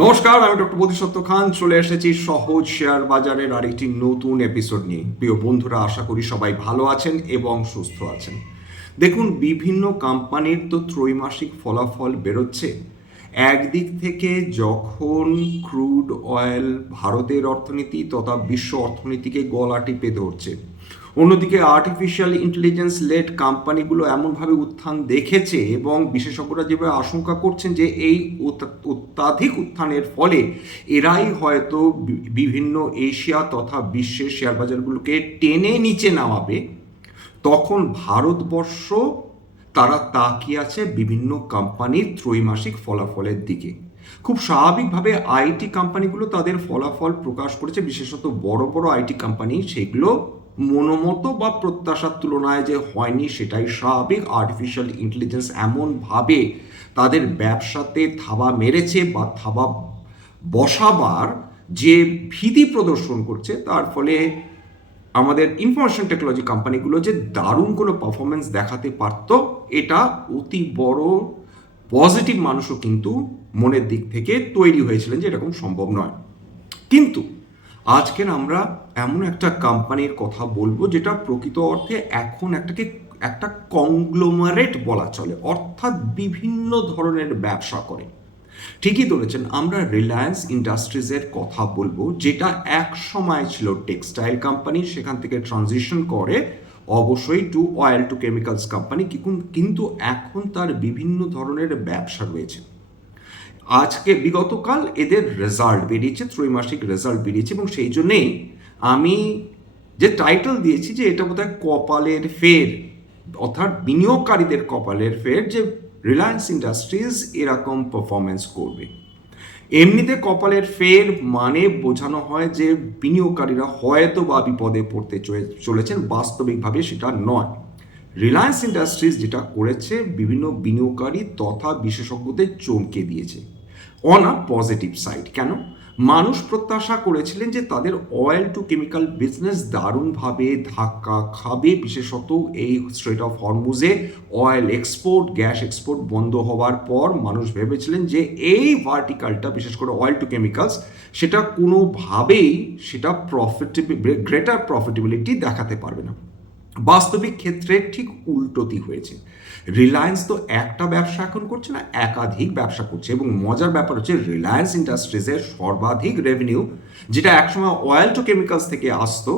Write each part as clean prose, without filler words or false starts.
নমস্কার, আমি ডক্টর বোধিসত্ত্ব খান চলে এসেছি সহজ শেয়ার বাজারের আরেকটি নতুন এপিসোড নিয়ে। প্রিয় বন্ধুরা, আশা করি সবাই ভালো আছেন এবং সুস্থ আছেন। দেখুন, বিভিন্ন কোম্পানির তো ত্রৈমাসিক ফলাফল বেরোচ্ছে। একদিক থেকে যখন ক্রুড অয়েল ভারতের অর্থনীতি তথা বিশ্ব অর্থনীতিকে গলা টিপে ধরছে, অন্যদিকে আর্টিফিশিয়াল ইন্টেলিজেন্স লেড কোম্পানিগুলো এমনভাবে উত্থান দেখেছে এবং বিশেষজ্ঞরা যেভাবে আশঙ্কা করছেন যে এই অত্যাধিক উত্থানের ফলে এরাই হয়তো বিভিন্ন এশিয়া তথা বিশ্বের শেয়ার বাজারগুলোকে টেনে নিচে নামাবে, তখন ভারতবর্ষ তারা তাকিয়ে আছে বিভিন্ন কোম্পানির ত্রৈমাসিক ফলাফলের দিকে। খুব স্বাভাবিকভাবে আইটি কোম্পানিগুলো তাদের ফলাফল প্রকাশ করেছে, বিশেষত বড় বড় আইটি কোম্পানি, সেগুলো মনোমতো বা প্রত্যাশার তুলনায় যে হয়নি সেটাই স্বাভাবিক। আর্টিফিশিয়াল ইন্টেলিজেন্স এমনভাবে তাদের ব্যবসাতে থাবা মেরেছে বা থাবা বসাবার যে ভীতি প্রদর্শন করছে, তার ফলে আমাদের ইনফরমেশন টেকনোলজি কোম্পানিগুলো যে দারুণ কোনো পারফরমেন্স দেখাতে পারত, এটা অতি বড় পজিটিভ মানুষও কিন্তু মনের দিক থেকে তৈরি হয়েছিলেন যে এরকম সম্ভব নয়। কিন্তু আজকের আমরা এমন একটা কোম্পানির কথা বলবো যেটা প্রকৃত অর্থে এখন একটা কংগ্লোমারেট বলা চলে, অর্থাৎ বিভিন্ন ধরনের ব্যবসা করে। ঠিকই ধরেছেন, আমরা রিলায়েন্স ইন্ডাস্ট্রিজের কথা বলবো, যেটা এক সময় ছিল টেক্সটাইল কোম্পানি, সেখান থেকে ট্রানজিশন করে অবশ্যই to oil to chemicals company, কিন্তু এখন তার বিভিন্ন ধরনের ব্যবসা রয়েছে। আজকে বিগতকাল এদের রেজাল্ট বেরিয়েছে, ত্রৈমাসিক রেজাল্ট বেরিয়েছে, এবং সেই জন্যেই আমি যে টাইটেল দিয়েছি যে এটা বোধহয় কপালের ফের, অর্থাৎ বিনিয়োগকারীদের কপালের ফের, যে রিলায়েন্স ইন্ডাস্ট্রিজ এরকম পারফরমেন্স করবে। এমনিতে কপালের ফের মানে বোঝানো হয় যে বিনিয়োগকারীরা হয়তো বা বিপদে পড়তে চলেছেন, বাস্তবিকভাবে সেটা নয়। রিলায়েন্স ইন্ডাস্ট্রিজ যেটা করেছে বিভিন্ন বিনিয়োগকারী তথা বিশেষজ্ঞদের চমকে দিয়েছে অন আ পজিটিভ সাইড। কেন? মানুষ প্রত্যাশা করেছিলেন যে তাদের অয়েল টু কেমিক্যাল বিজনেস দারুণভাবে ধাক্কা খাবে, বিশেষত এই স্ট্রেট অফ হরমুজে অয়েল এক্সপোর্ট, গ্যাস এক্সপোর্ট বন্ধ হওয়ার পর মানুষ ভেবেছিলেন যে এই ভার্টিক্যালটা, বিশেষ করে অয়েল টু কেমিক্যালস, সেটা কোনোভাবেই সেটা গ্রেটার প্রফিটেবিলিটি দেখাতে পারবে না। বাস্তবিক ক্ষেত্রে ঠিক উল্টোটি হয়েছে। রিলায়েন্স তো একটা ব্যবসা এখন করছে না, একাধিক ব্যবসা করছে, এবং মজার ব্যাপার হচ্ছে রিলায়েন্স ইন্ডাস্ট্রিজের সর্বাধিক রেভিনিউ, যেটা একসময় অয়েল টু কেমিক্যালস থেকে আসতো,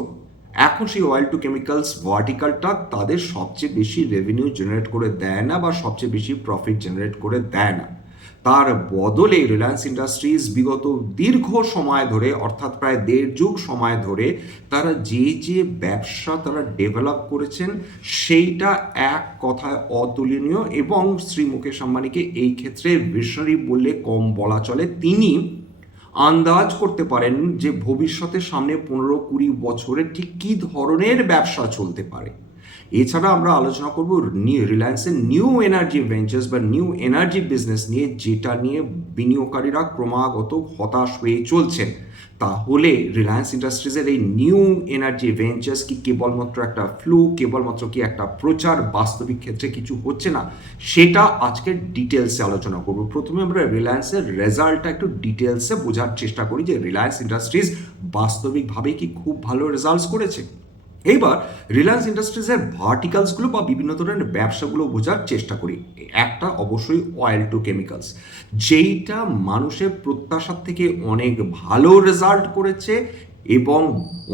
এখন সেই অয়েল টু কেমিক্যালস ভার্টিক্যালটা তাদের সবচেয়ে বেশি রেভিনিউ জেনারেট করে দেয় না বা সবচেয়ে বেশি প্রফিট জেনারেট করে দেয় না। তার বদলে রিলায়েন্স ইন্ডাস্ট্রিজ বিগত দীর্ঘ সময় ধরে, অর্থাৎ প্রায় 1.5 যুগ সময় ধরে, তারা যে ব্যবসা তারা ডেভেলপ করেছেন সেইটা এক কথায় অতুলনীয়, এবং শ্রী মুকেশ আম্বানিকে এই ক্ষেত্রে ভিশনারি বললে কম বলা চলে। তিনি আন্দাজ করতে পারেন যে ভবিষ্যতে সামনে 15-20 বছরে ঠিক কী ধরনের ব্যবসা চলতে পারে। এছাড়া আমরা আলোচনা করব রিলায়েন্সের নিউ এনার্জি ভেঞ্চার্স বা নিউ এনার্জি বিজনেস নিয়ে, যেটা নিয়ে বিনিয়োগকারীরা ক্রমাগত হতাশ হয়ে চলছেন। তাহলে রিলায়েন্স ইন্ডাস্ট্রিজের এই নিউ এনার্জি ভেঞ্চার্স কি কেবলমাত্র একটা ফ্লু, কেবলমাত্র কি একটা প্রচার, বাস্তবিক ক্ষেত্রে কিছু হচ্ছে না, সেটা আজকে ডিটেলসে আলোচনা করব। প্রথমে আমরা রিলায়েন্সের রেজাল্টটা একটু ডিটেলসে বোঝার চেষ্টা করি যে রিলায়েন্স ইন্ডাস্ট্রিজ বাস্তবিকভাবে কি খুব ভালো রেজাল্টস করেছে। এইবার রিলায়েন্স ইন্ডাস্ট্রিজের ভার্টিক্যালসগুলো বা বিভিন্ন ধরনের ব্যবসাগুলো বোঝার চেষ্টা করি। একটা অবশ্যই অয়েল টু কেমিক্যালস, যেইটা মানুষের প্রত্যাশার থেকে অনেক ভালো রেজাল্ট করেছে এবং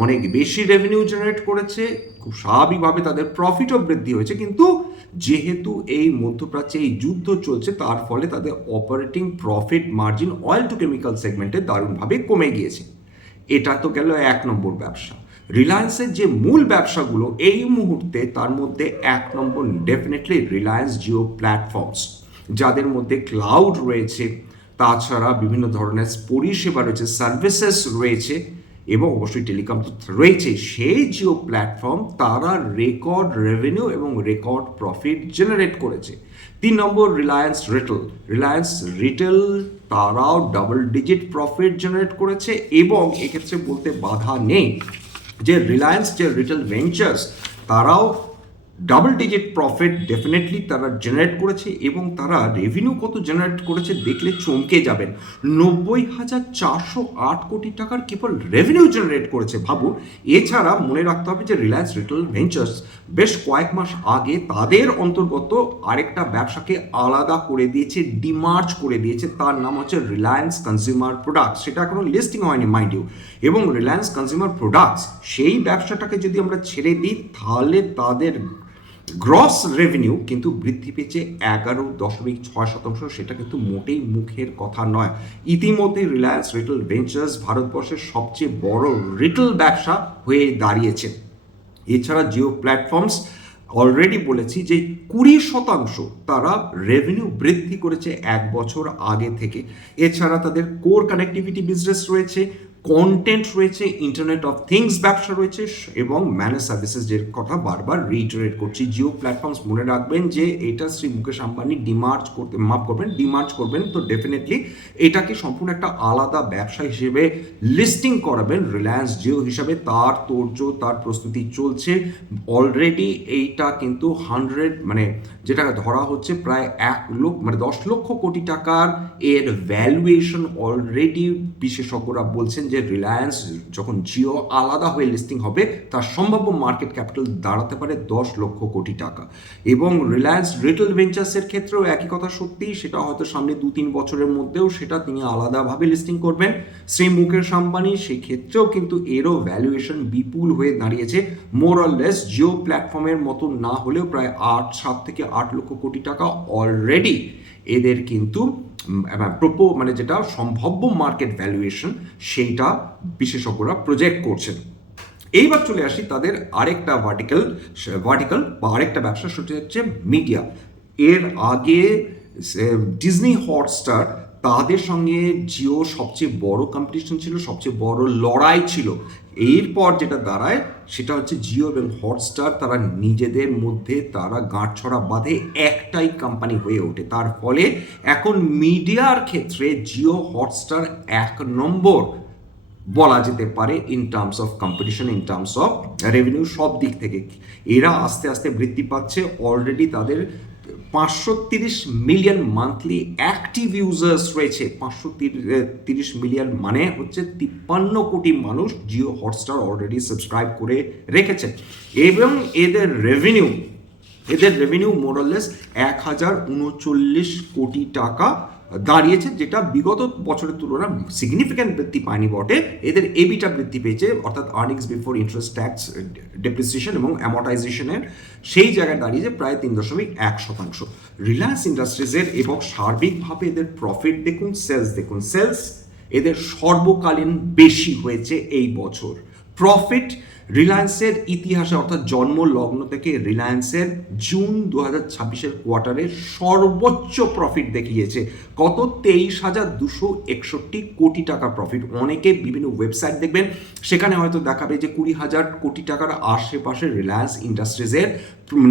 অনেক বেশি রেভিনিউ জেনারেট করেছে। খুব স্বাভাবিকভাবে তাদের প্রফিটও বৃদ্ধি হয়েছে, কিন্তু যেহেতু এই মধ্যপ্রাচ্যে এই যুদ্ধ চলছে, তার ফলে তাদের operating profit margin oil two chemical সেগমেন্টে দারুণভাবে কমে গিয়েছে। এটা তো গেল 1 নম্বর ব্যবসা। রিলায়েন্সের যে মূল ব্যবসাগুলো এই মুহূর্তে, তার মধ্যে 1 নম্বর ডেফিনেটলি রিলায়েন্স জিও প্ল্যাটফর্মস, যাদের মধ্যে ক্লাউড রয়েছে, তাছাড়া বিভিন্ন ধরনের পরিষেবা রয়েছে, সার্ভিসেস রয়েছে, এবং অবশ্যই টেলিকম তো রয়েছে। সেই জিও প্ল্যাটফর্ম তারা রেকর্ড রেভিনিউ এবং রেকর্ড প্রফিট জেনারেট করেছে। 3 নম্বর রিলায়েন্স রিটেল, তারাও ডাবল ডিজিট প্রফিট জেনারেট করেছে, এবং এক্ষেত্রে বলতে বাধা নেই যে রিলায়েন্স যে রিটেল ভেঞ্চার্স, তারাও ডাবল ডিজিট প্রফিট ডেফিনেটলি তারা জেনারেট করেছে, এবং তারা রেভিনিউ কত জেনারেট করেছে দেখলে চমকে যাবেন। 90,408 কোটি টাকার কেবল রেভিনিউ জেনারেট করেছে, ভাবুন। এছাড়া মনে রাখতে হবে যে রিলায়েন্স রিটেল ভেঞ্চার্স বেশ কয়েক মাস আগে তাদের অন্তর্গত আরেকটা ব্যবসাকে আলাদা করে দিয়েছে, ডিমার্জ করে দিয়েছে, তার নাম হচ্ছে রিলায়েন্স কনজিউমার প্রোডাক্টস। সেটা এখনো লিস্টিং হয়নি মাইন্ড ইউ। এবং রিলায়েন্স কনজিউমার প্রোডাক্টস সেই ব্যবসাটাকে যদি আমরা ছেড়ে দিই, তাহলে তাদের গ্রস রেভিনিউ কিন্তু বৃদ্ধি পেয়েছে 11.6%। সেটা কিন্তু মোটেই মুখের কথা নয়। ইতিমধ্যে রিলায়েন্স রিটেল ভেঞ্চার্স ভারতবর্ষের সবচেয়ে বড় রিটেল ব্যবসা হয়ে দাঁড়িয়েছে। এছাড়া জিও প্ল্যাটফর্মস অলরেডি বলেছি যে 20% তারা রেভিনিউ বৃদ্ধি করেছে এক বছর আগে থেকে। এছাড়া তাদের কোর কানেক্টিভিটি বিজনেস রয়েছে, কন্টেন্ট রয়েছে, ইন্টারনেট অফ থিংস ব্যবসা রয়েছে, এবং ম্যানেজ সার্ভিসেস, যে কথা বারবার রিটারেট করছি। জিও প্ল্যাটফর্মস মনে রাখবেন যে এটা শ্রী মুকেশ আম্বানি ডিমার্জ করবেন, তো ডেফিনেটলি এটাকে সম্পূর্ণ একটা আলাদা ব্যবসা হিসেবে লিস্টিং করাবেন রিলায়েন্স জিও হিসাবে। তার তোড়জোড়, তার প্রস্তুতি চলছে অলরেডি। এইটা কিন্তু 100 মানে যেটা ধরা হচ্ছে প্রায় 10 লক্ষ কোটি টাকার এর ভ্যালুয়েশন অলরেডি বিশেষজ্ঞরা বলছেন যে রিলায়েন্স যখন জিও আলাদা হয়ে লিস্টিং হবে, তার সম্ভাব্য মার্কেট ক্যাপিটাল দাঁড়াতে পারে 10 লক্ষ কোটি টাকা। এবং রিলায়েন্স রিটেল ভেঞ্চার্সের ক্ষেত্রেও একই কথা সত্যি, সেটা হয়তো সামনে 2-3 বছরের মধ্যেও সেটা তিনি আলাদাভাবে লিস্টিং করবেন শ্রী মুকেশ আম্বানি। সেই ক্ষেত্রেও কিন্তু এরও ভ্যালুয়েশন বিপুল হয়ে দাঁড়িয়েছে। মোর অর লেস জিও প্ল্যাটফর্মের মতো না হলেও প্রায় 7 থেকে 8 লক্ষ কোটি টাকা অলরেডি এদের কিন্তু মানে যেটা সম্ভাব্য মার্কেট ভ্যালুয়েশন, সেইটা বিশেষজ্ঞরা প্রজেক্ট করছেন। এইবার চলে আসি তাদের আরেকটা ভার্টিক্যাল বা আরেকটা ব্যবসা, সেটা হচ্ছে মিডিয়া। এর আগে ডিজনি হটস্টার, তাদের সঙ্গে জিও সবচেয়ে বড় কম্পিটিশন ছিল, সবচেয়ে বড় লড়াই ছিল। এরপর যেটা দাঁড়ায় সেটা হচ্ছে জিও এবং হটস্টার তারা নিজেদের মধ্যে তারা গাঁটছড়া বাঁধে একটাই কোম্পানি হয়ে ওঠে। তার ফলে এখন মিডিয়ার ক্ষেত্রে জিও হটস্টার 1 নম্বর বলা যেতে পারে in terms of competition, in terms of revenue, সব দিক থেকে। এরা আস্তে আস্তে বৃদ্ধি পাচ্ছে। অলরেডি তাদের 530 মিলিয়ন মান্থলি অ্যাক্টিভ ইউজার্স রয়েছে। 530 মিলিয়ন মানে হচ্ছে 53 কোটি মানুষ জিও হটস্টার অলরেডি সাবস্ক্রাইব করে রেখেছে। এবং এদের রেভিনিউ মোরলেস 1039 কোটি টাকা দাঁড়িয়েছে, যেটা বিগত বছরের তুলনায় সিগনিফিক্যান্ট বৃদ্ধি পায়নি বটে। এদের এবিটা বৃদ্ধি পেয়েছে, অর্থাৎ earnings before interest, tax, depreciation এবং অ্যামর্টাইজেশনের সেই জায়গায় দাঁড়িয়েছে প্রায় 3.1%। রিলায়েন্স ইন্ডাস্ট্রিজের এবং সার্বিকভাবে এদের প্রফিট দেখুন, সেলস এদের সর্বকালীন বেশি হয়েছে এই বছর। প্রফিট রিলায়েন্সের ইতিহাসে, অর্থাৎ জন্ম লগ্ন থেকে রিলায়েন্সের জুন 2026 কোয়ার্টারে সর্বোচ্চ প্রফিট দেখিয়েছে। কত? 23,261 কোটি টাকা প্রফিট। অনেকে বিভিন্ন ওয়েবসাইট দেখবেন, সেখানে হয়তো দেখাবে যে 20,000 কোটি টাকার আশেপাশে রিলায়েন্স ইন্ডাস্ট্রিজের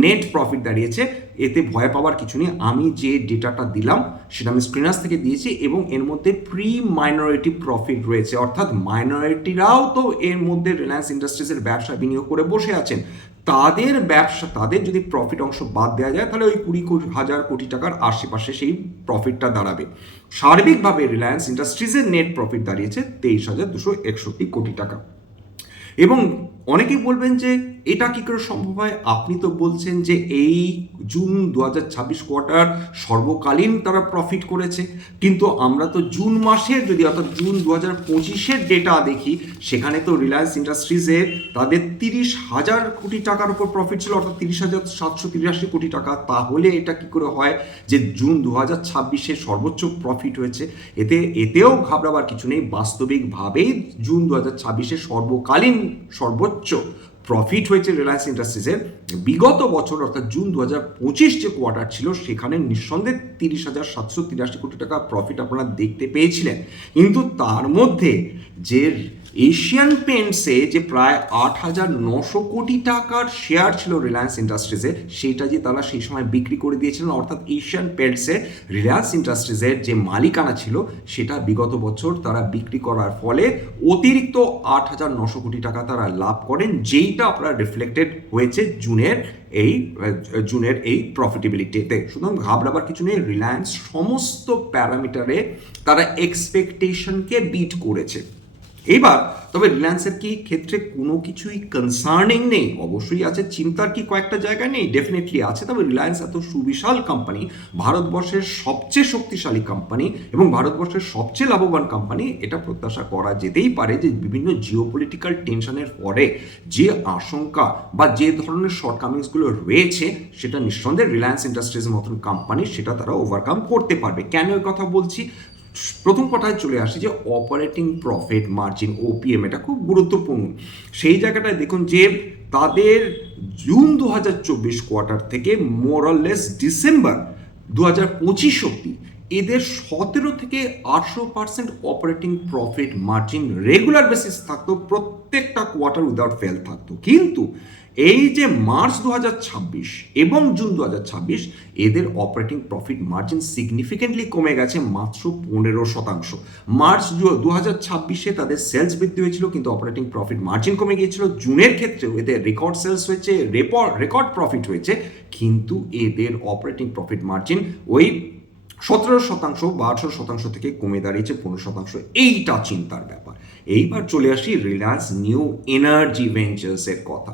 নেট প্রফিট দাঁড়িয়েছে। এতে ভয় পাওয়ার কিছু নেই। আমি যে ডেটাটা দিলাম সেটা আমি স্ক্রিনার্স থেকে দিয়েছি, এবং এর মধ্যে প্রি মাইনরিটি প্রফিট রয়েছে, অর্থাৎ মাইনরিটিরাও তো এর মধ্যে রিলায়েন্স ইন্ডাস্ট্রিজের ব্যবসা বিনিয়োগ করে বসে আছেন। তাদের যদি প্রফিট অংশ বাদ দেওয়া যায়, তাহলে ওই 20,000 কোটি টাকার আশেপাশে সেই প্রফিটটা দাঁড়াবে। সার্বিকভাবে রিলায়েন্স ইন্ডাস্ট্রিজের নেট প্রফিট দাঁড়িয়েছে 23,261 কোটি টাকা। এবং অনেকেই বলবেন যে এটা কি করে সম্ভব হয়? আপনি তো বলছেন যে এই জুন 2026 কোয়ার্টার সর্বকালীন তারা প্রফিট করেছে, কিন্তু আমরা তো জুন মাসের যদি, অর্থাৎ জুন 2025 ডেটা দেখি, সেখানে তো রিলায়েন্স ইন্ডাস্ট্রিজের তাদের 30,000 কোটি টাকার উপর প্রফিট ছিল, অর্থাৎ 30,783 কোটি টাকা। তাহলে এটা কি করে হয় যে জুন 2026 সর্বোচ্চ প্রফিট হয়েছে? এতেও ঘাবড়াবার কিছু নেই। বাস্তবিকভাবেই জুন 2026 সর্বকালীন সর্বোচ্চ প্রফিট হয়েছে রিলায়েন্স ইন্ডাস্ট্রিজের। বিগত বছর অর্থাৎ জুন 2025 যে কোয়ার্টার ছিল, সেখানে নিঃসন্দেহে 30,783 কোটি টাকা প্রফিট আপনারা দেখতে পেয়েছিলেন। কিন্তু তার মধ্যে যে এশিয়ান পেন্টসে যে প্রায় 8,900 কোটি টাকার শেয়ার ছিল রিলায়েন্স ইন্ডাস্ট্রিজের, সেটা যে তারা সেই সময় বিক্রি করে দিয়েছিলেন, অর্থাৎ এশিয়ান পেন্টসে রিলায়েন্স ইন্ডাস্ট্রিজের যে মালিকানা ছিল সেটা বিগত বছর তারা বিক্রি করার ফলে অতিরিক্ত 8,900 কোটি টাকা তারা লাভ করেন, যেইটা আপনার রিফ্লেক্টেড হয়েছে জুনের এই প্রফিটেবিলিটিতে। সুতরাং ঘাবড়াবার কিছু নেই, রিলায়েন্স সমস্ত প্যারামিটারে তারা এক্সপেকটেশনকে বিট করেছে। এবার তবে রিলায়েন্সের কি ক্ষেত্রে কোনো কিছুই কনসার্নিং নেই? অবশ্যই আছে। চিন্তার কি কয়েকটা জায়গা নেই? ডেফিনেটলি আছে। তবে রিলায়েন্স এত সুবিশাল কোম্পানি, ভারতবর্ষের সবচেয়ে শক্তিশালী কোম্পানি এবং ভারতবর্ষের সবচেয়ে লাভবান কোম্পানি, এটা প্রত্যাশা করা যেতেই পারে যে বিভিন্ন জিওপলিটিক্যাল টেনশনের পরে যে আশঙ্কা বা যে ধরনের শর্টকামিংসগুলো রয়েছে সেটা নিঃসন্দেহে রিলায়েন্স ইন্ডাস্ট্রিজের মতন কোম্পানি সেটা তারা ওভারকাম করতে পারবে। কেন এই কথা বলছি? প্রথম কথায় চলে আসে যে অপারেটিং প্রফিট মার্জিন, ওপিএম, এটা খুব গুরুত্বপূর্ণ। সেই জায়গাটায় দেখুন যে তাদের জুন 2024 কোয়ার্টার থেকে মোরলেস ডিসেম্বর 2025 অব্দি এদের 17 থেকে 800% operating profit margin regular basis থাকতো, প্রত্যেকটা কোয়ার্টার উইদাউট ফেল থাকতো। কিন্তু এই যে মার্চ 2026 এবং জুন 2026 এদের অপারেটিং প্রফিট মার্জিন সিগনিফিকেন্টলি কমে গেছে মাত্র 15%। মার্চ 2026-এ তাদের সেলস বৃদ্ধি হয়েছিল কিন্তু অপারেটিং প্রফিট মার্জিন কমে গিয়েছিল। জুনের ক্ষেত্রেও এদের রেকর্ড সেলস হয়েছে, রেকর্ড প্রফিট হয়েছে, কিন্তু এদের অপারেটিং প্রফিট মার্জিন ওই 17% বা 18% থেকে কমে দাঁড়িয়েছে 15%। এইটা চিন্তার ব্যাপার। এইবার চলে আসি রিলায়েন্স নিউ এনার্জি ভেঞ্চার্সের কথা।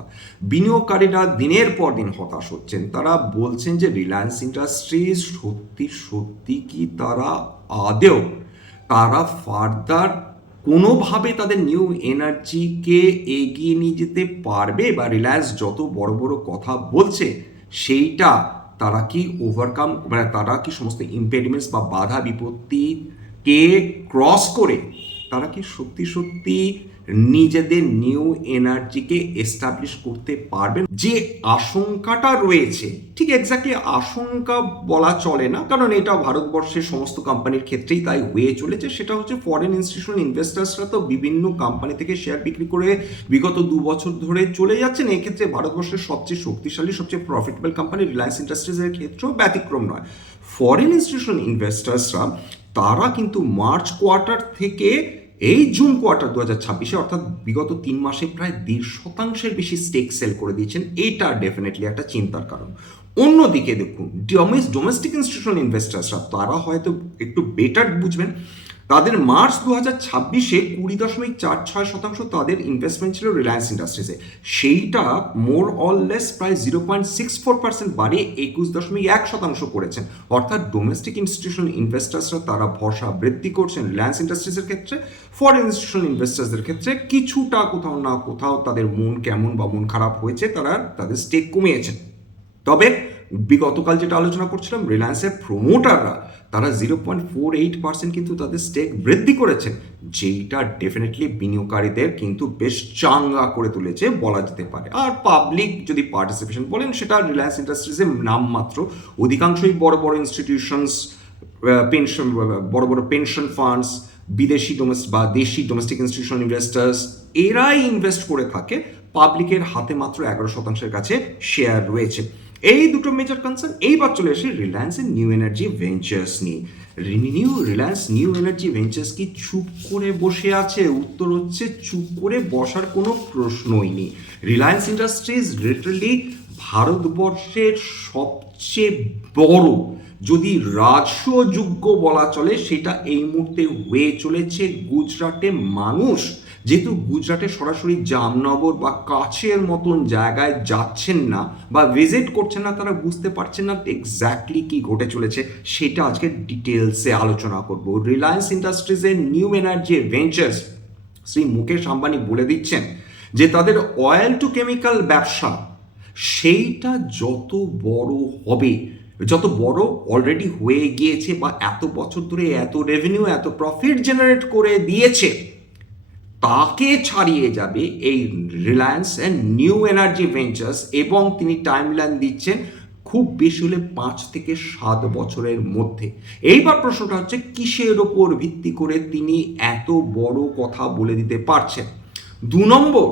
বিনিয়োগকারীরা দিনের পর দিন হতাশ হচ্ছেন। তারা বলছেন যে রিলায়েন্স ইন্ডাস্ট্রিজ সত্যি কি তারা ফার্দার কোনোভাবে তাদের নিউ এনার্জিকে এগিয়ে নিয়ে যেতে পারবে, বা রিলায়েন্স যত বড় বড় কথা বলছে সেইটা তারা কি ওভারকাম, মানে তারা কি সমস্ত ইম্পেডিমেন্টস বা বাধা বিপত্তিকে ক্রস করে তারা কি সত্যি নিজেদের নিউ এনার্জিকে এস্টাবলিশ করতে পারবেন? যে আশঙ্কাটা রয়েছে, ঠিক এক্স্যাক্টলি আশঙ্কা বলা চলে না, কারণ এটা ভারতবর্ষের সমস্ত কোম্পানির ক্ষেত্রেই তাই হয়ে চলেছে। সেটা হচ্ছে ফরেন ইনস্টিটিউশনাল ইনভেস্টার্সরা তো বিভিন্ন কোম্পানি থেকে শেয়ার বিক্রি করে বিগত 2 বছর ধরে চলে যাচ্ছেন। এই ক্ষেত্রে ভারতবর্ষের সবচেয়ে শক্তিশালী, সবচেয়ে প্রফিটেবল কোম্পানি রিলায়েন্স ইন্ডাস্ট্রিজের ক্ষেত্রেও ব্যতিক্রম নয়। ফরেন ইনস্টিটিউশনাল ইনভেস্টার্সরা তারা কিন্তু মার্চ কোয়ার্টার থেকে এই জুন কোয়ার্টার 2026-এ, অর্থাৎ বিগত 3 মাসে প্রায় 1.5% বেশি স্টেক সেল করে দিয়েছেন। এইটা ডেফিনেটলি একটা চিন্তার কারণ। অন্যদিকে দেখুন ডোমেস্টিক ইনস্টিটিউশনাল ইনভেস্টার্সরা তারা হয়তো একটু বেটার বুঝবেন। তাদের মার্চ 2026-এ 20.46% তাদের ইনভেস্টমেন্ট ছিল রিলায়েন্স ইন্ডাস্ট্রিজে। সেইটা মোর অর লেস প্রায় 0.64% বাড়িয়ে 21.1% করেছেন। অর্থাৎ ডোমেস্টিক ইনস্টিটিউশনাল ইনভেস্টার্সরা তারা ভরসা বৃদ্ধি করছেন রিলায়েন্স ইন্ডাস্ট্রিজের ক্ষেত্রে। ফরেন ইনস্টিটিউশনাল ইনভেস্টার্সদের ক্ষেত্রে কিছুটা কোথাও না কোথাও তাদের মন কেমন বা মন খারাপ হয়েছে, তারা তাদের স্টেক কমিয়েছেন। তবে গতকাল যেটা আলোচনা করছিলাম, রিলায়েন্সের প্রমোটাররা তারা 0.48% কিন্তু তাদের স্টেক বৃদ্ধি করেছেন, যেইটা ডেফিনেটলি বিনিয়োগকারীদের কিন্তু বেশ চাঙ্গা করে তুলেছে বলা যেতে পারে। আর পাবলিক যদি পার্টিসিপেশন বলেন, সেটা রিলায়েন্স ইন্ডাস্ট্রিজের নামমাত্র। অধিকাংশই বড় বড় ইনস্টিটিউশনস, বড় বড় পেনশন ফান্ডস, বিদেশি বা দেশি ডোমেস্টিক ইনস্টিটিউশনাল ইনভেস্টার্স, এরাই ইনভেস্ট করে থাকে। পাবলিকের হাতে মাত্র 11%-এর কাছে শেয়ার রয়েছে। এই দুটো মেজর কনসার্ন। এইবার চলে আসি রিলায়েন্সের নিউ এনার্জি ভেঞ্চার্স নিয়ে। রিলায়েন্স নিউ এনার্জি ভেঞ্চার্স কি চুপ করে বসে আছে? উত্তর হচ্ছে চুপ করে বসার কোনো প্রশ্নই নেই। রিলায়েন্স ইন্ডাস্ট্রিজ লিটারালি ভারতবর্ষের সবচেয়ে বড়, যদি রাজস্বযোগ্য বলা চলে, সেটা এই মুহূর্তে হয়ে চলেছে গুজরাটে। মানুষ যেহেতু গুজরাটে সরাসরি জামনগর বা কাছের মতন জায়গায় যাচ্ছেন না বা ভিজিট করছেন না, তারা বুঝতে পারছেন না এক্স্যাক্টলি কি ঘটে চলেছে। সেটা আজকে ডিটেলসে আলোচনা করব। রিলায়েন্স ইন্ডাস্ট্রিজের new energy ventures, Shri Mukesh Ambani বলে দিচ্ছেন যে তাদের অয়েল টু কেমিক্যাল ব্যবসা সেইটা যত বড় হবে, যত বড় অলরেডি হয়ে গিয়েছে বা এত বছর ধরে এত রেভিনিউ, এত প্রফিট জেনারেট করে দিয়েছে, তাকে ছাড়িয়ে যাবে এই Reliance and new energy ventures. এবং তিনি টাইমলাইন দিচ্ছেন খুব বেশি হলে 5 থেকে 7 বছরের মধ্যে। এইবার প্রশ্নটা হচ্ছে কিসের ওপর ভিত্তি করে তিনি এত বড় কথা বলে দিতে পারছেন? 2 নম্বর,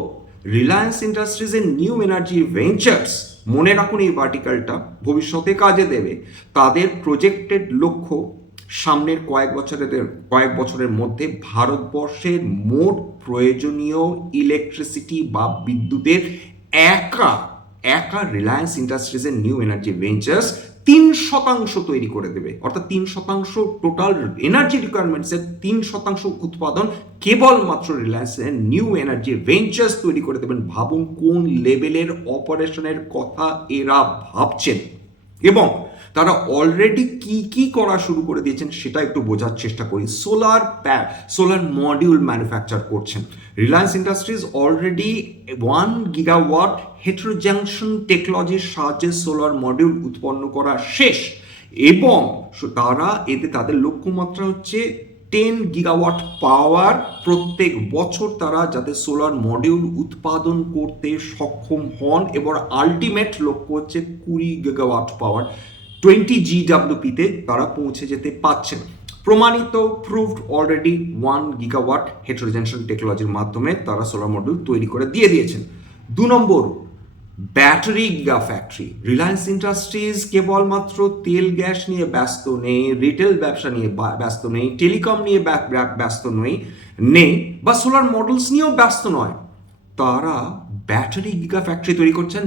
রিলায়েন্স ইন্ডাস্ট্রিজের নিউ এনার্জি ভেঞ্চার্স, মনে রাখুন এই ভার্টিক্যালটা ভবিষ্যতে কাজে দেবে। তাদের প্রজেক্টেড লক্ষ্য সামনের কয়েক বছরের মধ্যে ভারতবর্ষের মোট প্রয়োজনীয় ইলেকট্রিসিটি বা বিদ্যুতের একা একা রিলায়েন্স ইন্ডাস্ট্রিজের নিউ এনার্জি ভেঞ্চার্স 3% তৈরি করে দেবে। অর্থাৎ 3% টোটাল এনার্জি রিকোয়ারমেন্টসের 3% উৎপাদন কেবলমাত্র রিলায়েন্সের নিউ এনার্জি ভেঞ্চার্স তৈরি করে দেবেন। ভাবুন কোন লেভেলের অপারেশনের কথা এরা ভাবছেন, এবং তারা অলরেডি কি কি করা শুরু করে দিয়েছেন সেটা একটু বোঝার চেষ্টা করি। সোলার মডিউল ম্যানুফ্যাকচার করছেন রিলায়েন্স ইন্ডাস্ট্রিজ অলরেডি। 1 গিগাওয়াট হেটেরোজাংশন টেকনোলজির সাহায্যে সোলার মডিউল উৎপন্ন করা শেষ, এবং তারা এতে তাদের লক্ষ্যমাত্রা হচ্ছে 10 গিগাওয়াট পাওয়ার প্রত্যেক বছর তারা যাতে সোলার মডিউল উৎপাদন করতে সক্ষম হন, এবং আলটিমেট লক্ষ্য হচ্ছে 20 গিগাওয়াট পাওয়ার 20 GWP-তে তারা পৌঁছে যেতে পারছেন। প্রমাণিত, প্রুভড অলরেডি 1 গিগাওয়াট হেটেরোজাংশন টেকনোলজির মাধ্যমে তারা সোলার মডিউল তৈরি করে দিয়ে দিয়েছেন। 2 নম্বর, battery giga factory. Reliance Industries কেবলমাত্র তেল গ্যাস নিয়ে ব্যস্ত নেই, রিটেল ব্যবসা নিয়ে ব্যস্ত নেই, টেলিকম নিয়ে ব্যস্ত নেই বা সোলার মডেলস নিয়েও ব্যস্ত নয়, তারা ব্যাটারি গিগা ফ্যাক্টরি তৈরি করছেন।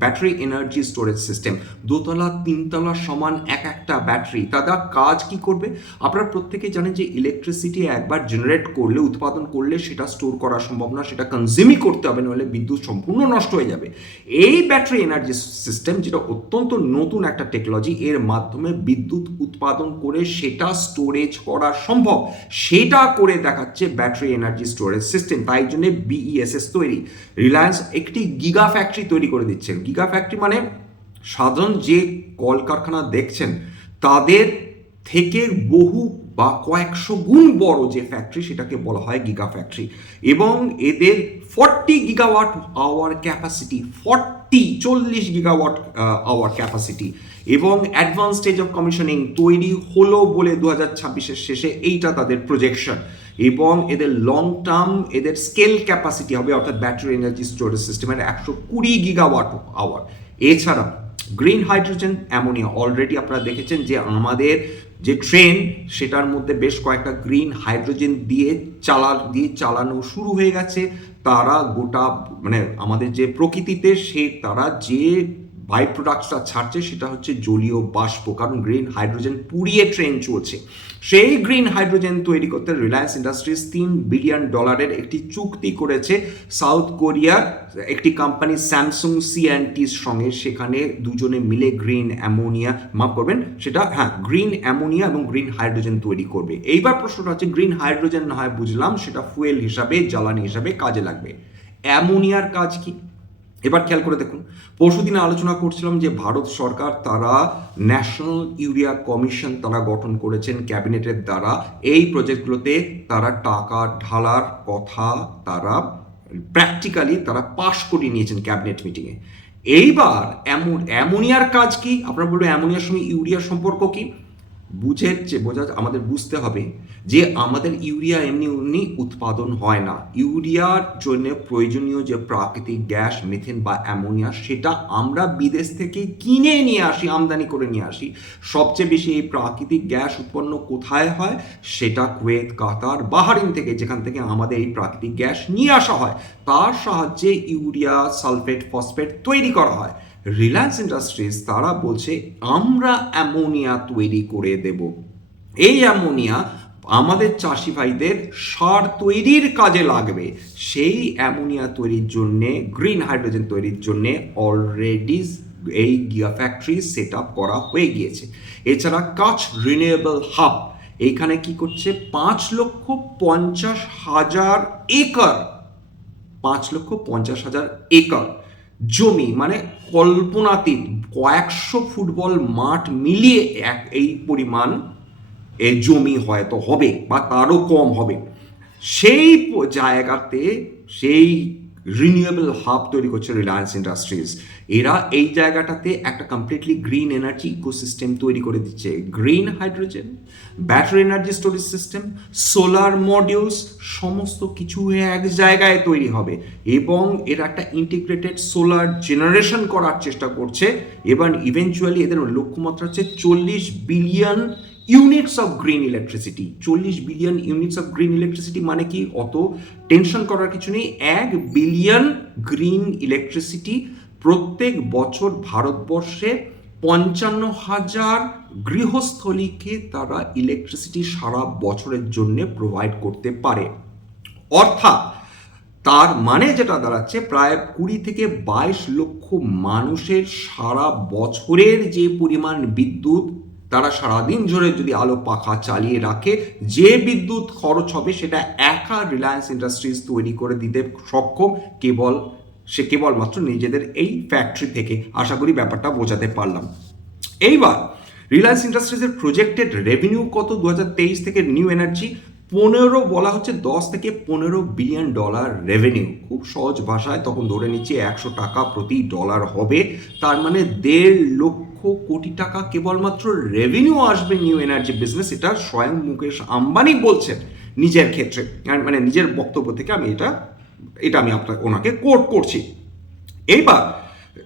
ব্যাটারি এনার্জি স্টোরেজ সিস্টেম, 2তলা 3তলা সমান একটা ব্যাটারি। তারা কাজ কি করবে? আপনারা প্রত্যেকেই জানেন যে ইলেকট্রিসিটি একবার জেনারেট করলে, উৎপাদন করলে সেটা স্টোর করা সম্ভব না, সেটা কনজিউমই করতে হবে, নাহলে বিদ্যুৎ সম্পূর্ণ নষ্ট হয়ে যাবে। এই ব্যাটারি এনার্জি সিস্টেম, যেটা অত্যন্ত নতুন একটা টেকনোলজি, এর মাধ্যমে বিদ্যুৎ উৎপাদন করে সেটা স্টোরেজ করা সম্ভব, সেটা করে দেখাচ্ছে ব্যাটারি এনার্জি স্টোরেজ সিস্টেম। তাই জন্য BESS তৈরি। রিলায়েন্স একটি গিগা ফ্যাক্টরি তৈরি করে দিচ্ছে। গিগা ফ্যাক্টরি মানে সাধারণ যে কলকারখানা দেখছেন তাদের থেকে বহু বা কয়েকশো গুণ বড় যে ফ্যাক্টরি, সেটাকে বলা হয় গিগা ফ্যাক্টরি। এবং এদের 40 gigawatt hour capacity, 40 gigawatt hour capacity, এবং অ্যাডভান্স স্টেজ অফ কমিশনিং তৈরি হলো বলে 2026-এর শেষে এইটা তাদের প্রজেকশন। এবং এদের লং টার্ম এদের স্কেল ক্যাপাসিটি হবে, অর্থাৎ ব্যাটারি এনার্জি স্টোরেজ সিস্টেমের 120 গিগাওয়াট আওয়ার। এছাড়া গ্রিন হাইড্রোজেন, অ্যামোনিয়া, অলরেডি আপনারা দেখেছেন যে আমাদের যে ট্রেন সেটার মধ্যে বেশ কয়েকটা গ্রিন হাইড্রোজেন দিয়ে চালানো শুরু হয়ে গেছে। তারা গোটা মানে আমাদের যে প্রকৃতিতে তারা যে বাই প্রোডাক্টসটা ছাড়ছে সেটা হচ্ছে জলীয় বাষ্প, কারণ গ্রিন হাইড্রোজেন পুড়িয়ে ট্রেন চলছে। সেই গ্রিন হাইড্রোজেন তৈরি করতে রিলায়েন্স ইন্ডাস্ট্রিজ $3 বিলিয়ন একটি চুক্তি করেছে সাউথ কোরিয়ার একটি কোম্পানি স্যামসুং C&T's সঙ্গে। সেখানে দুজনে মিলে গ্রিন অ্যামোনিয়া, মাফ করবেন সেটা, গ্রিন অ্যামোনিয়া এবং গ্রিন হাইড্রোজেন তৈরি করবে। এইবার প্রশ্নটা হচ্ছে, গ্রিন হাইড্রোজেন না হয় বুঝলাম, সেটা ফুয়েল হিসাবে, জ্বালানি হিসাবে কাজে লাগবে, অ্যামোনিয়ার কাজ কি? এবার খেয়াল করে দেখুন, পরশুদিন আলোচনা করছিলাম যে ভারত সরকার তারা ন্যাশনাল ইউরিয়া কমিশন তারা গঠন করেছেন ক্যাবিনেটের দ্বারা। এই প্রজেক্টগুলোতে তারা টাকা ঢালার কথা তারা প্র্যাকটিক্যালি তারা পাশ করিয়ে নিয়েছেন ক্যাবিনেট মিটিংয়ে। এইবার অ্যামোনিয়ার কাজ কি? আপনারা বলবেন অ্যামোনিয়ার সঙ্গে ইউরিয়ার সম্পর্ক কি? আমাদের বুঝতে হবে যে আমাদের ইউরিয়া এমনি উৎপাদন হয় না। ইউরিয়ার জন্য প্রয়োজনীয় যে প্রাকৃতিক গ্যাস মিথেন বা অ্যামোনিয়া, সেটা আমরা বিদেশ থেকে কিনে নিয়ে আসি, আমদানি করে নিয়ে আসি। সবচেয়ে বেশি এই প্রাকৃতিক গ্যাস উৎপন্ন কোথায় হয়? সেটা কুয়েত, কাতার, বাহারিন থেকে, যেখান থেকে আমাদের এই প্রাকৃতিক গ্যাস নিয়ে আসা হয়, তার সাহায্যে ইউরিয়া, সালফেট, ফসফেট তৈরি করা হয়। রিলায়েন্স ইন্ডাস্ট্রিজ তারা বলছে আমরা অ্যামোনিয়া তৈরি করে দেব। এই অ্যামোনিয়া আমাদের চাষি ভাইদের সার তৈরির কাজে লাগবে। সেই অ্যামোনিয়া তৈরির জন্যে, গ্রিন হাইড্রোজেন তৈরির জন্যে অলরেডি এই গিগা ফ্যাক্টরি সেট আপ করা হয়ে গিয়েছে। এছাড়া কাচ রিনিউয়েবল হাব এইখানে কি করছে? 5,50,000 একর, 5,50,000 একর জমি, মানে কল্পনাতীত, কয়েকশো ফুটবল মাঠ মিলিয়ে এই পরিমাণ জমি হয়তো হবে বা তারও কম হবে। সেই জায়গাতে সেই রিনিউয়েবল হাব তৈরি করছে রিলায়েন্স ইন্ডাস্ট্রিজ। এরা এই জায়গাটাতে একটা কমপ্লিটলি গ্রিন এনার্জি ইকোসিস্টেম তৈরি করে দিচ্ছে। Green hydrogen, battery energy storage system, solar modules, সমস্ত কিছু এক জায়গায় তৈরি হবে এবং এরা একটা ইন্টিগ্রেটেড সোলার জেনারেশন করার চেষ্টা করছে। এবার ইভেনচুয়ালি এদের লক্ষ্যমাত্রা হচ্ছে 40 billion units of green electricity. 40 billion units of green electricity মানে কি, অত টেনশন করার কিছু নেই। 1 বিলিয়ন গ্রিন ইলেকট্রিসিটি প্রত্যেক বছর ভারতবর্ষে 55,000 গৃহস্থলীকে তারা ইলেকট্রিসিটি সারা বছরের জন্য প্রোভাইড করতে পারে। অর্থাৎ তার মানে যেটা দাঁড়াচ্ছে, প্রায় 20 থেকে 22 লক্ষ মানুষের সারা বছরের যে পরিমাণ বিদ্যুৎ তারা সারাদিন ধরে যদি আলো পাখা চালিয়ে রাখে, যে বিদ্যুৎ খরচ হবে সেটা একা রিলায়েন্স ইন্ডাস্ট্রিজ তৈরি করে দিতে সক্ষম, কেবলমাত্র নিজেদের এই ফ্যাক্টরি থেকে। আশা করি ব্যাপারটা বোঝাতে পারলাম। এইবার রিলায়েন্স ইন্ডাস্ট্রিজের প্রজেক্টেড রেভিনিউ কত 2023 থেকে নিউ এনার্জি? 15 বলা হচ্ছে, 10 থেকে 15 বিলিয়ন ডলার রেভিনিউ। খুব সহজ ভাষায় তখন ধরে নিচ্ছি 100 টাকা প্রতি ডলার হবে। তার মানে 1.5 লক্ষ কোটি টাকা কেবলমাত্র রেভিনিউ আসবে নিউ এনার্জি বিজনেস। এটা স্বয়ং মুকেশ আম্বানি বলছেন নিজের ক্ষেত্রে, মানে নিজের বক্তব্য থেকে। আমি এটা আমি ওনাকে কোট করছি। এইবার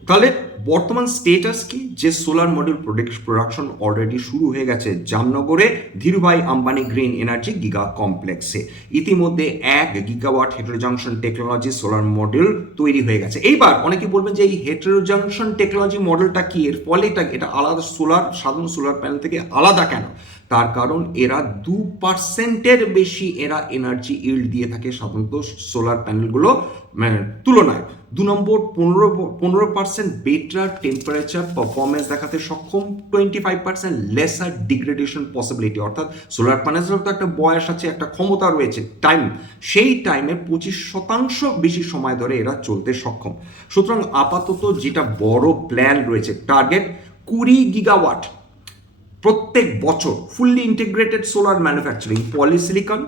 তাহলে বর্তমান স্টেটাস কি? যে সোলার মডিউল প্রোডাকশন অলরেডি শুরু হয়ে গেছে জামনগরে Dhirubhai Ambani green energy giga কমপ্লেক্সে। ইতিমধ্যে 1 gigawatt heterojunction technology solar module তৈরি হয়ে গেছে। এইবার অনেকে বলবেন যে এই হেটেরোজাংশন টেকনোলজি মডেলটা কি, এর ফলে এটা আলাদা সাধারণ সোলার প্যানেল থেকে আলাদা কেন? তার কারণ এরা 2%-এর বেশি এরা এনার্জি ইল্ড দিয়ে থাকে সাধারণত সোলার প্যানেলগুলো তুলনায়। 2 নম্বর, 15% বেটার টেম্পারেচার পারফরমেন্স দেখাতে সক্ষম, 25% লেসার ডিগ্রেডেশন পসিবিলিটি। অর্থাৎ সোলার প্যানেলের তো একটা বয়স আছে, একটা ক্ষমতা রয়েছে, টাইম, সেই টাইমে 25% বেশি সময় ধরে এরা চলতে সক্ষম। সুতরাং আপাতত যেটা বড় প্ল্যান রয়েছে, টার্গেট 20 গিগাওয়াট প্রত্যেক বছর fully integrated solar manufacturing, polysilicon,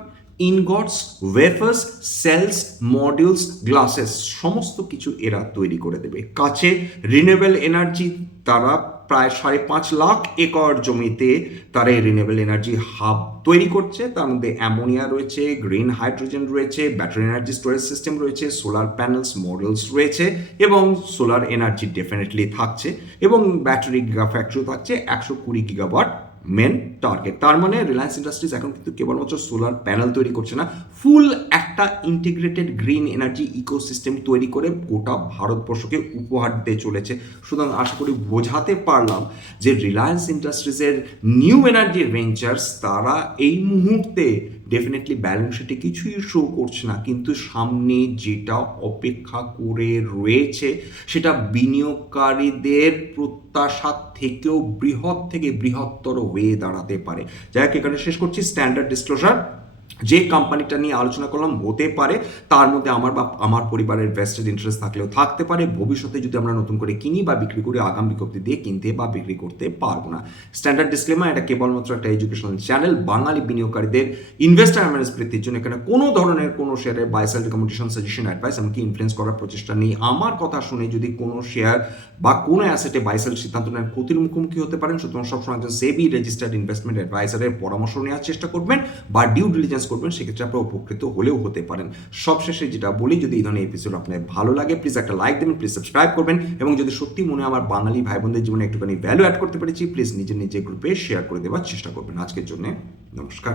ingots, wafers, cells, modules, glasses, সমস্ত কিছু এরা তৈরি করে দেবে। কাছে রিনিউয়েবল এনার্জি, তারা প্রায় 5.5 লাখ একর জমিতে তারা এই রিনিউয়েবল এনার্জি হাব তৈরি করছে। তার মধ্যে অ্যামোনিয়া রয়েছে, গ্রিন হাইড্রোজেন রয়েছে, ব্যাটারি এনার্জি স্টোরেজ সিস্টেম রয়েছে, সোলার প্যানেলস মডিউলস রয়েছে এবং সোলার এনার্জি ডেফিনেটলি থাকছে এবং ব্যাটারি গিগা ফ্যাক্টরি থাকছে। 120 গিগাওয়াট মেন টার্গেট। তার মানে রিলায়েন্স ইন্ডাস্ট্রিজ এখন কিন্তু কেবলমাত্র সোলার প্যানেল তৈরি করছে না, ফুল একটা ইন্টিগ্রেটেড গ্রিন এনার্জি ইকোসিস্টেম তৈরি করে গোটা ভারতবর্ষকে উপহার দিতে চলেছে। সুতরাং আশা করি বোঝাতে পারলাম যে রিলায়েন্স ইন্ডাস্ট্রিজের নিউ এনার্জি ভেঞ্চার্স তারা এই মুহূর্তে ডেফিনেটলি ব্যালেন্স শিটে কিছুই শো করছে না, কিন্তু সামনে যেটা অপেক্ষা করে রয়েছে সেটা বিনিয়োগকারীদের প্রত্যাশার থেকেও বৃহত্তর হয়ে দাঁড়াতে পারে। যাই হোক, এখানে শেষ করছি। স্ট্যান্ডার্ড ডিসক্লোজার, যে কোম্পানিটা নিয়ে আলোচনা করলাম, হতে পারে তার মধ্যে আমার পরিবারের ভেস্টেড ইন্টারেস্ট থাকলেও থাকতে পারে। ভবিষ্যতে যদি আমরা নতুন করে কিনি বা বিক্রি করি, আগাম বিজ্ঞপ্তি দিয়ে কিনতে বা বিক্রি করতে পারবো না। স্ট্যান্ডার্ড ডিসক্লেমার, এটা কেবলমাত্র একটা এডুকেশনাল চ্যানেল। বাঙালি বিনিয়োগকারীদের ইনভেস্টার অ্যাওয়ারনেস বৃদ্ধির জন্য এখানে কোনো ধরনের কোনো শেয়ারের buy sell recommendation, suggestion, advice এমনকি ইনফ্লুয়েন্স করার প্রচেষ্টা নেই। আমার কথা শুনে যদি কোনো শেয়ার বা কোনো অ্যাসেটে বাই সেল সিদ্ধান্ত নেন, ক্ষতির মুখোমুখি হতে পারেন। সুতরাং সবসময় একজন সেবি রেজিস্টার্ড ইনভেস্টমেন্ট অ্যাডভাইসারের পরামর্শ নেওয়ার চেষ্টা করবেন বা ডিউ ডিলিজেন্স করবেন, সেক্ষেত্রে আপনারা উপকৃত হলেও হতে পারেন। সবশেষে যেটা বলি, যদি এই ধরনের এপিসোড আপনার ভালো লাগে, প্লিজ একটা লাইক দেবেন, প্লিজ সাবস্ক্রাইব করবেন এবং যদি সত্যি মনে আমার বাঙালি ভাই বোনদের জীবনে একটুখানি ভ্যালু অ্যাড করতে পেরেছি, প্লিজ নিজের গ্রুপে শেয়ার করে দেওয়ার চেষ্টা করবেন। আজকের জন্য নমস্কার।